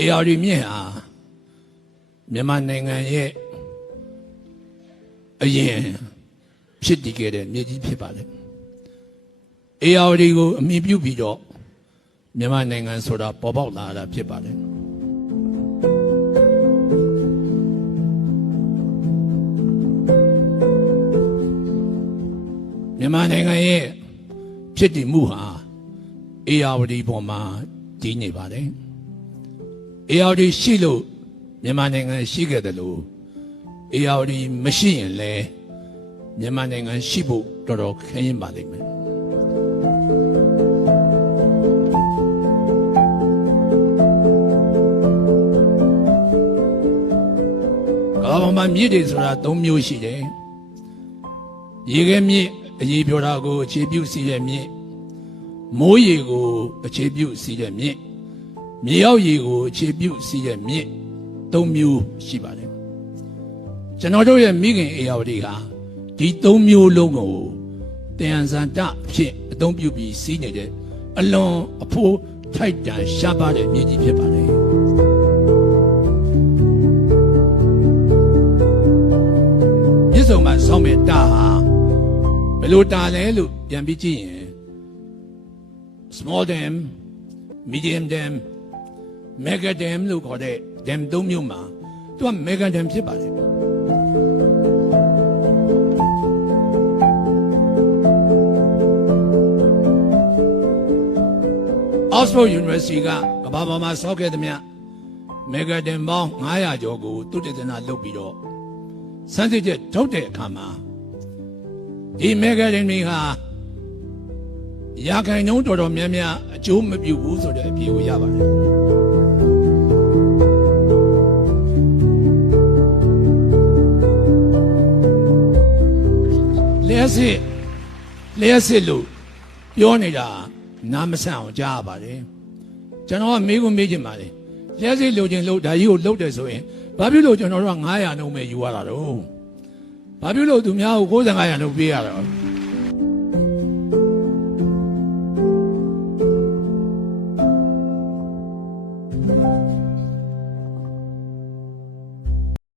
ARD မြင့်ဟာမြန်မာနိုင်ငံရဲ့အရင်ဖြစ်တည်ခဲ့တဲ့မြေကြီးဖြစ်ပါတယ် ARD ကိုအမိပြုပြီးတော့မြန်မာနိုင်ငံဆိုတာပေါ်ပေါက်လာတာဖြစ်ပါတယ်မြန်မာနိုင်ငံရဲ့ဖြစ်တည်မှုဟာ ARD ပေါ်မှာတည်နေပါတယ် ARD ရှိလို့မြန်မာနိုင်ငံရှိခဲ့တယ်လို့ ARD မရှိရင်လည်းမြန်မာနိုင်ငံရှိဖို့တော်တော်ခက်ရင်ပါလိမ့်မယ်ကမ္ဘာပေါ်မှာမြစ်တွေဆိုတာ၃မျိုးရှိတယ်ရေခဲမြစ်အရေပြောတာကိုအခြေပြုစီးတဲ့မြစ်မိုးရေကိုအခြေပြုစီးတဲ့မြစ်မြေရောက်ရေကိုအခြေပြုစီးတဲ့မြစ်၃မျိုးရှိပါတယ်ကျွန်တော်တို့ရဲ့မိခင် ARD ဟာဒီ၃မျိုးလုံးကိုတယံဇာတဖြစ်အသုံးပြုပြီးစီးနေတဲ့အလွန်အဖို့ထိုက်တန်ရှားပါတဲ့မြေကြီးဖြစ်ပါတယ်မြစ်စုံမှာဆောင်းမဲ့တာဟာဘယ်လိုတာလဲလို့ပြန်ပြီးကြည့်ရင် small dam medium dam mega dam လို့ခေါ်တဲ့ dam ၃မျိုးမှာသူက mega dam ဖြစ်ပါတယ်Oxford University ကကမ္ဘာပေါ်မှာဆောက်ခဲ့သမျှ mega dam ပေါင်း900ကျော်ကိုသုတေသနလုပ်ပြီးတော့စမ်းစစ်ချက်ထုတ်တဲ့အခါမှာဒီ mega dam တွေဟာရာခိုင်နှုန်းတော်တော်များများအကျိုးမပြုဘူးဆိုတဲ့အဖြေကိုရပါတယ်လျှက်စစ်လို့ပြောနေတာနားမဆန့်အောင်ကြားရပါတယ်ကျွန်တော်ကမေးခွန်းမေးချင်ပါတယ်လျှက်စစ်လို့ချင်းလို့ဒါကြီးကိုလှုပ်တယ်ဆိုရင်ဘာဖြစ်လို့ကျွန်တော်တို့က900နှုန်းပဲယူရတာတော့ဘာဖြစ်လို့သူများကို9500နှုန်းပေးရတာ